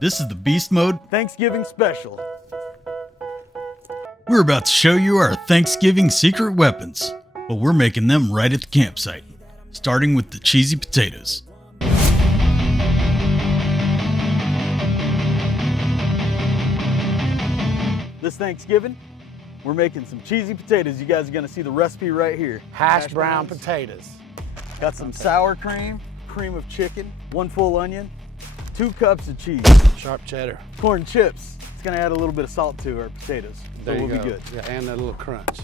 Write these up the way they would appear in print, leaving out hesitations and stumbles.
This is the Beast Mode Thanksgiving special. We're about to show you our Thanksgiving secret weapons, but we're making them right at the campsite, starting with the cheesy potatoes. This Thanksgiving, we're making some cheesy potatoes. You guys are gonna see the recipe right here. Hash brown potatoes. Got some sour cream, cream of chicken, 1 full onion, 2 cups of cheese, Sharp cheddar. corn chips. It's gonna add a little bit of salt to our potatoes, so There you we'll go. be good. Yeah, and that little crunch.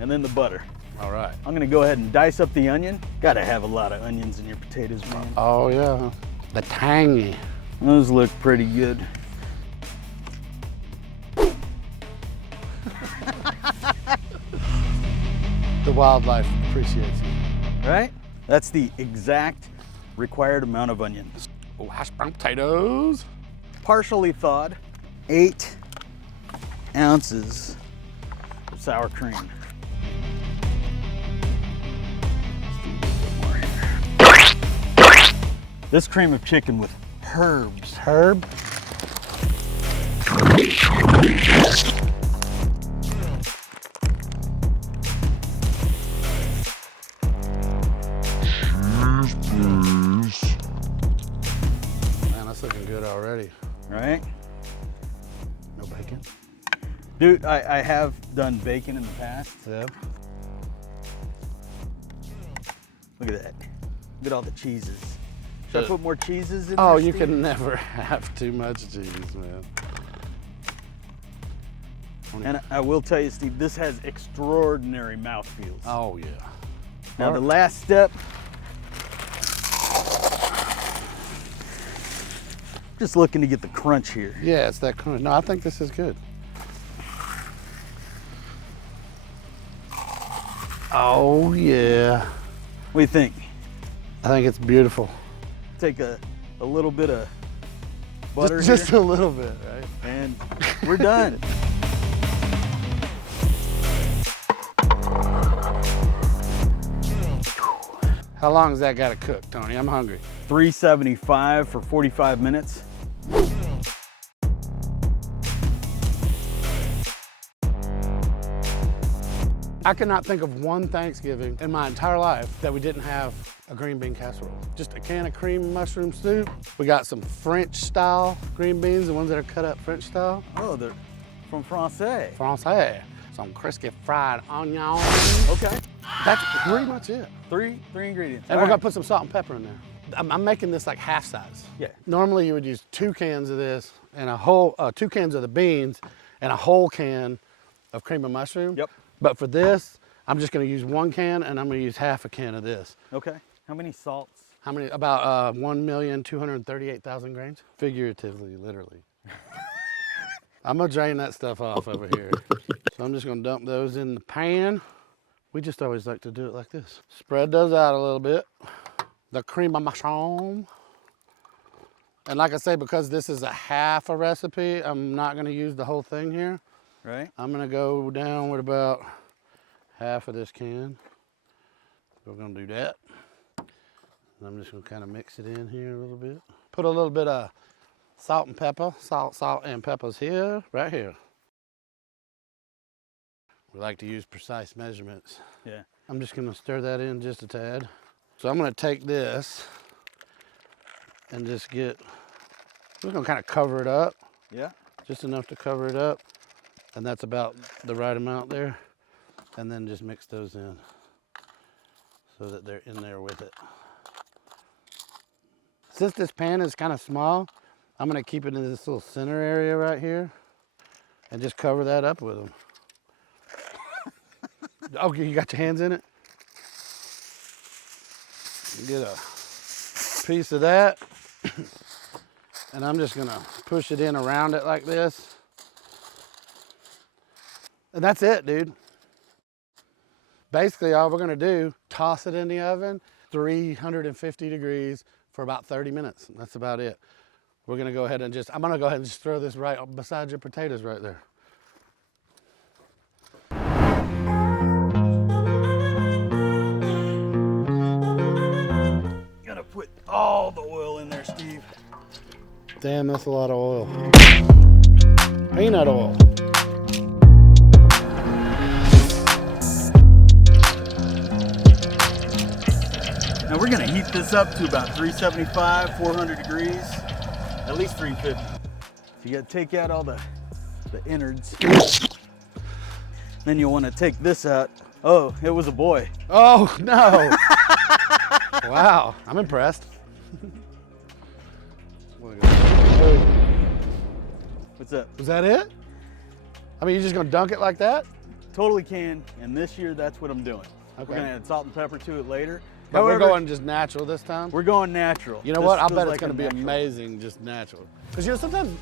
And then the butter. All right. I'm gonna go ahead and dice up the onion. Gotta have a lot of onions in your potatoes, man. Oh yeah. The tangy. Those look pretty good. The wildlife appreciates you. Right? That's the exact required amount of onions. Oh, hash brown potatoes. Partially thawed, 8 ounces of sour cream. This cream of chicken with herbs. Herb. Man, that's looking good already. Right? No bacon. Dude, I have done bacon in the past. Yeah. Look at that. Look at all the cheeses. Should I put more cheeses in Oh, there, you Steve? can never have too much cheese, man. And I will tell you, Steve, this has extraordinary mouthfeels. Oh yeah. Now the last step, just looking to get the crunch here. Yeah, it's that crunch. No, I think this is good. Oh yeah. What do you think? I think it's beautiful. Take a little bit of butter Just here, a little bit, right? and we're done. How long has that got to cook, Tony? I'm hungry. 375 for 45 minutes. I cannot think of one Thanksgiving in my entire life that we didn't have a green bean casserole. Just a can of cream mushroom soup. We got some French style green beans, the ones that are cut up French style. Oh, they're from Francais. Francais. Some crispy fried onion. Okay, That's pretty much it. three ingredients. And All we're gonna right. put some salt and pepper in there. I'm making this like half size. Yeah. Normally you would use 2 cans of this and a whole, 2 cans of the beans and a whole can of cream of mushroom. Yep. But for this, I'm just gonna use 1 can and I'm gonna use half a can of this. Okay. How many salts? How many? About 1,238,000 grains. Figuratively, literally. I'm gonna drain that stuff off over here. So I'm just gonna dump those in the pan. We just always like to do it like this. Spread those out a little bit. The cream of mushroom. And like I say, because this is a half a recipe, I'm not gonna use the whole thing here. Right. I'm gonna go down with about half of this can. We're gonna do that. And I'm just gonna kind of mix it in here a little bit. Put a little bit of salt and pepper, salt and peppers here, right here. We like to use precise measurements. Yeah. I'm just gonna stir that in just a tad. So I'm gonna take this and just I'm just gonna kind of cover it up, Yeah. just enough to cover it up. And that's about the right amount there. And then just mix those in so that they're in there with it. Since this pan is kind of small, I'm gonna keep it in this little center area right here and just cover that up with them. Okay, you got your hands in it? Get a piece of that. And I'm just gonna push it in around it like this. And that's it, dude. Basically, all we're gonna do, toss it in the oven, 350 degrees for about 30 minutes. That's about it. We're gonna go ahead and I'm gonna go ahead and just throw this right beside your potatoes right there. Gotta put all the oil in there, Steve. Damn, that's a lot of oil. Peanut oil. Now we're gonna heat this up to about 375, 400 degrees, at least 350. So you gotta take out all the innards. Then you'll wanna take this out. Oh, it was a boy. Oh, no. Wow, I'm impressed. What's up? Was that it? I mean, you're just gonna dunk it like that? Totally can, and this year that's what I'm doing. Okay. We're gonna add salt and pepper to it later. But we're However, going just natural this time? We're going natural. You know This what? I feels bet it's like gonna a be natural. amazing, just natural. Because you know, sometimes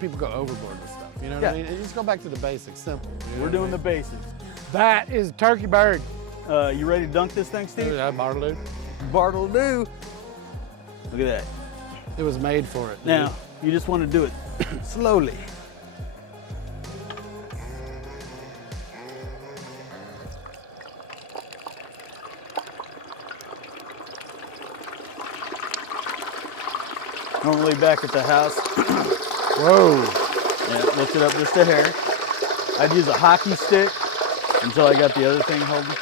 people go overboard with stuff. You know what I mean? And you just go back to the basics, simple. You know We're what I doing the mean? basics. That is turkey bird. You ready to dunk this thing, Steve? Bartloo. Bartle do. Look at that. It was made for it. Now, you just want to do it slowly. Normally back at the house, Whoa. yeah, lift it up just a hair. I'd use a hockey stick until I got the other thing holding.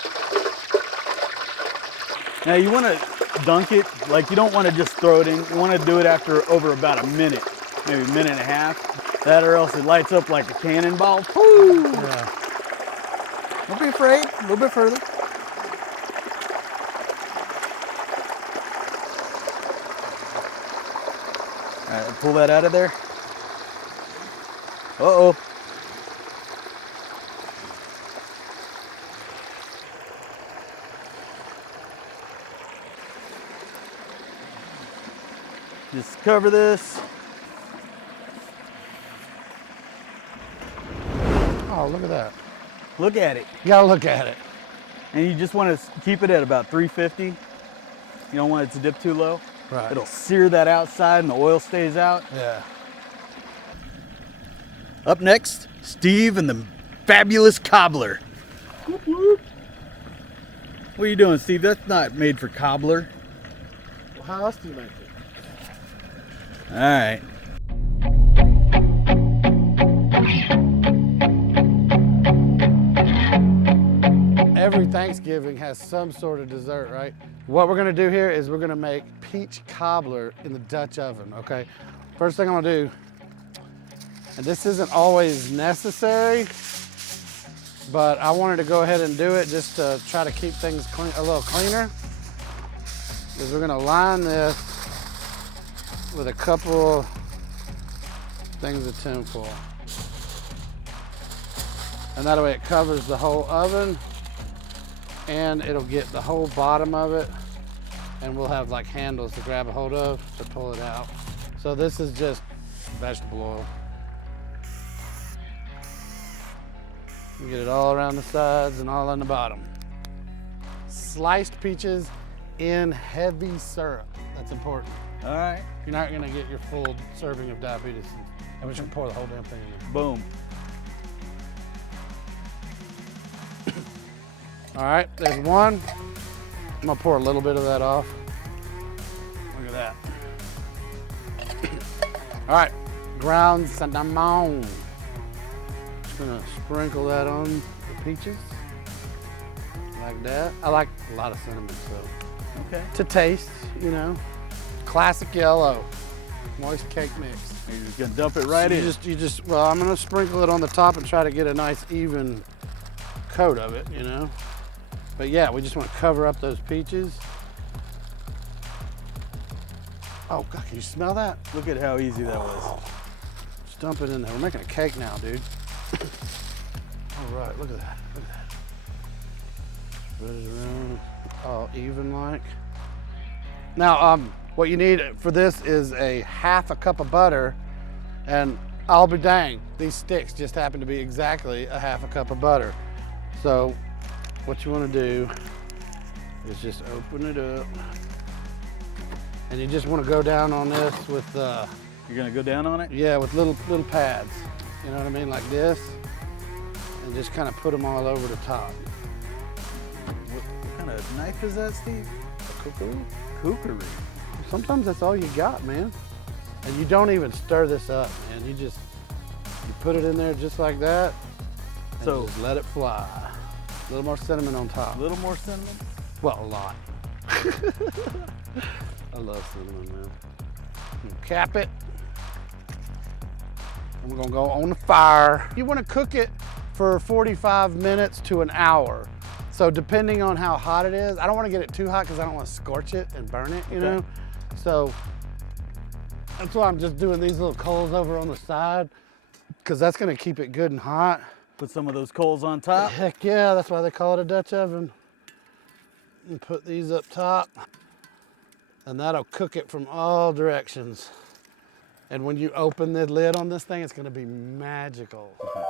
Now you want to dunk it, like you don't want to just throw it in. You want to do it after over about a minute, maybe a minute and a half. That or else it lights up like a cannonball. Woo! Yeah. Don't be afraid, a little bit further. All right, pull that out of there. Uh-oh. Just cover this. Oh, look at that. Look at it. You gotta look at it. And you just want to keep it at about 350. You don't want it to dip too low. Right. It'll sear that outside and the oil stays out. Yeah. Up next, Steve and the fabulous cobbler. Whoop, whoop. What are you doing, Steve? That's not made for cobbler. Well, how else do you make it? All right. Every Thanksgiving has some sort of dessert, right? What we're gonna do here is we're gonna make peach cobbler in the Dutch oven, okay? First thing I'm gonna do, and this isn't always necessary, but I wanted to go ahead and do it just to try to keep things clean, a little cleaner, is we're gonna line this with a couple things of tinfoil. And that way it covers the whole oven and it'll get the whole bottom of it, and we'll have like handles to grab a hold of to pull it out. So this is just vegetable oil. You get it all around the sides and all on the bottom. Sliced peaches in heavy syrup. That's important. All right. You're not gonna get your full serving of diabetes. And we're just gonna pour the whole damn thing in there. Boom. All right, there's one. I'm gonna pour a little bit of that off. Look at that. All right, ground cinnamon. Just gonna sprinkle that on the peaches, like that. I like a lot of cinnamon, so. Okay. To taste, you know. Classic yellow, moist cake mix. You're just gonna dump it right in. Well, I'm gonna sprinkle it on the top and try to get a nice even coat of it, you know. But yeah, we just want to cover up those peaches. Oh God, can you smell that? Look at how easy that was. Just dump it in there. We're making a cake now, dude. All right, look at that, look at that. Spread it around, all even like. Now, what you need for this is a half a cup of butter, and I'll be dang, these sticks just happen to be exactly a half a cup of butter. So what you want to do is just open it up, and you just want to go down on this with You're gonna go down on it? yeah, with little pads, you know what I mean, like this, and just kind of put them all over the top. What kind of knife is that, Steve? A kookaroo? Kookaroo. Sometimes that's all you got, man. And you don't even stir this up, man. You put it in there just like that, and So just let it fly. A little more cinnamon on top. a little more cinnamon. Well, a lot. I love cinnamon, man. Cap it. And we're gonna go on the fire. You wanna cook it for 45 minutes to an hour. So depending on how hot it is, I don't wanna get it too hot because I don't wanna scorch it and burn it, you know? So that's why I'm just doing these little coals over on the side, because that's gonna keep it good and hot. Put some of those coals on top. Heck yeah, that's why they call it a Dutch oven. And put these up top, and that'll cook it from all directions. And when you open the lid on this thing, it's gonna be magical. All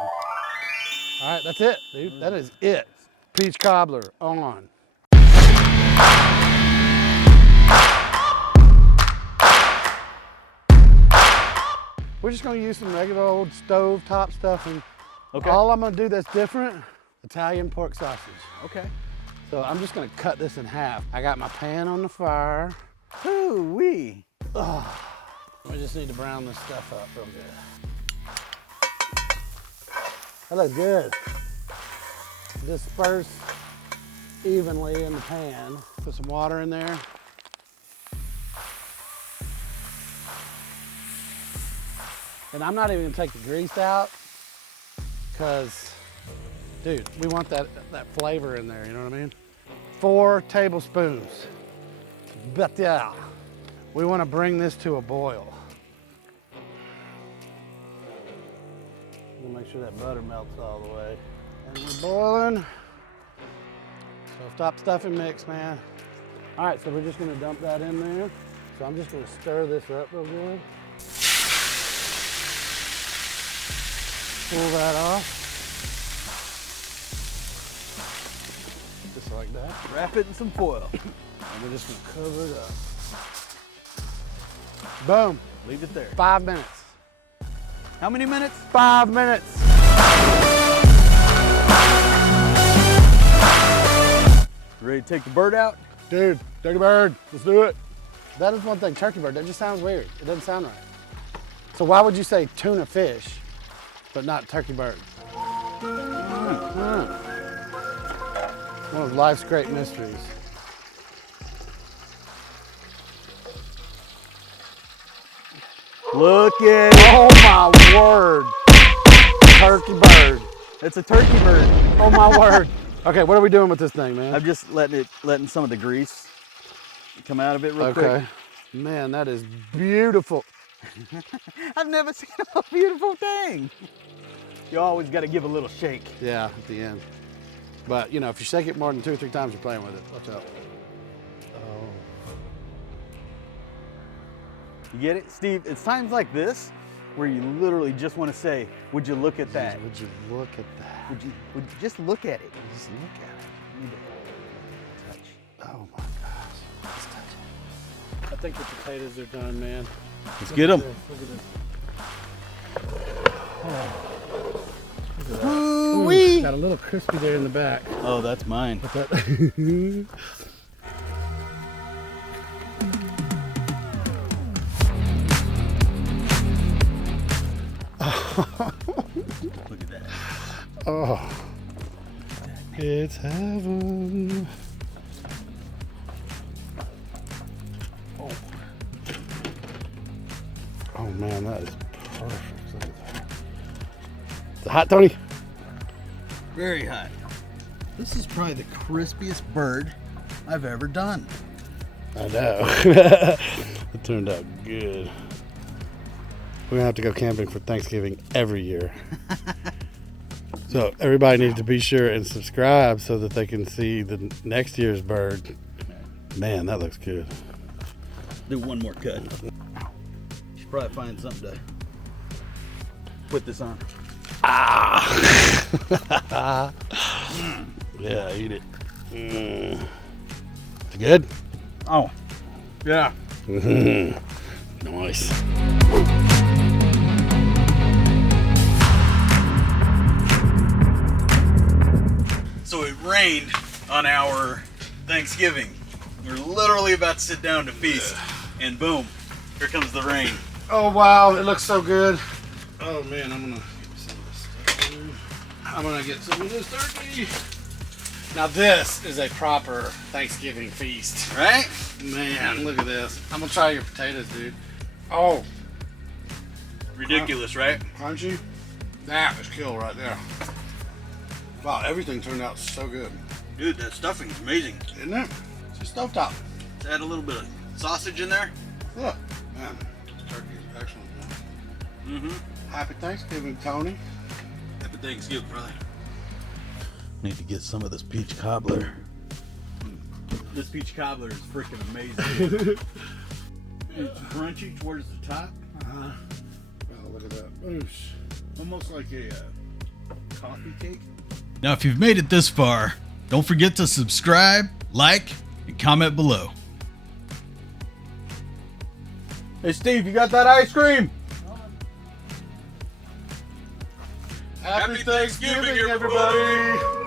right, that's it, dude. That is it. Peach cobbler on. We're just gonna use some regular old stove top stuffing. Okay. All I'm gonna do that's different, Italian pork sausage. Okay. So I'm just gonna cut this in half. I got my pan on the fire. Ooh-wee. We just need to brown this stuff up real good. That looks good. Disperse evenly in the pan. Put some water in there. And I'm not even gonna take the grease out, because, dude, we want that flavor in there, you know what I mean? 4 tablespoons. But yeah, we wanna bring this to a boil. We'll make sure that butter melts all the way. And we're boiling. So stop stuffing mix, man. All right, so we're just gonna dump that in there. So I'm just gonna stir this up real good. Pull that off. Just like that. Wrap it in some foil. And we're just gonna cover it up. Boom. Leave it there. 5 minutes. How many minutes? 5 minutes. Ready to take the bird out? Dude, turkey bird, let's do it. That is one thing, turkey bird, that just sounds weird. It doesn't sound right. So why would you say tuna fish, but not turkey bird? One of life's great mysteries. Look at it. Oh my word. Turkey bird. It's a turkey bird. Oh my word. Okay, what are we doing with this thing, man? I'm just letting some of the grease come out of it real quick. Okay. Man, that is beautiful. I've never seen a beautiful thing. You always got to give a little shake. Yeah, at the end. But, you know, if you shake it more than 2 or 3 times, you're playing with it. Watch out. Oh. You get it? Steve, it's times like this where you literally just want to say, would you look at that? Would you look at that? Would you just look at it? Just look at it. You need to touch. Oh my gosh. Let's touch it. I think the potatoes are done, man. Let's get them. Look at this. Ooh-wee. Got a little crispy there in the back. Oh, that's mine. Look at that. Oh, it's heaven. Oh man, that is perfect. Look at that. Is it hot, Tony? Very hot. This is probably the crispiest bird I've ever done. I know. It turned out good. We're gonna have to go camping for Thanksgiving every year. So everybody needs to be sure and subscribe so that they can see the next year's bird. Man, that looks good. Do one more cut. Should probably find something to put this on. Ah! Yeah, eat it. It's good? Oh, yeah. Nice. So it rained on our Thanksgiving. We're literally about to sit down to feast, and boom, here comes the rain. Oh wow, it looks so good. Oh man, I'm gonna get some of this stuff too. I'm gonna get some of this turkey. Now this is a proper Thanksgiving feast. Right? Man, look at this. I'm gonna try your potatoes, dude. Oh, Ridiculous, right? crunchy. That is kill right there. Wow, everything turned out so good. Dude, that stuffing's amazing. Isn't it? It's a stovetop. Let's add a little bit of sausage in there. Look, man, this turkey is excellent. Man. Mm-hmm. Happy Thanksgiving, Tony. Happy Thanksgiving, brother. Need to get some of this peach cobbler. This peach cobbler is freaking amazing. It's crunchy towards the top. Oh, look at that. Boosh. Almost like a coffee cake. Now, if you've made it this far, don't forget to subscribe, like, and comment below. Hey, Steve, you got that ice cream? Happy Thanksgiving, everybody.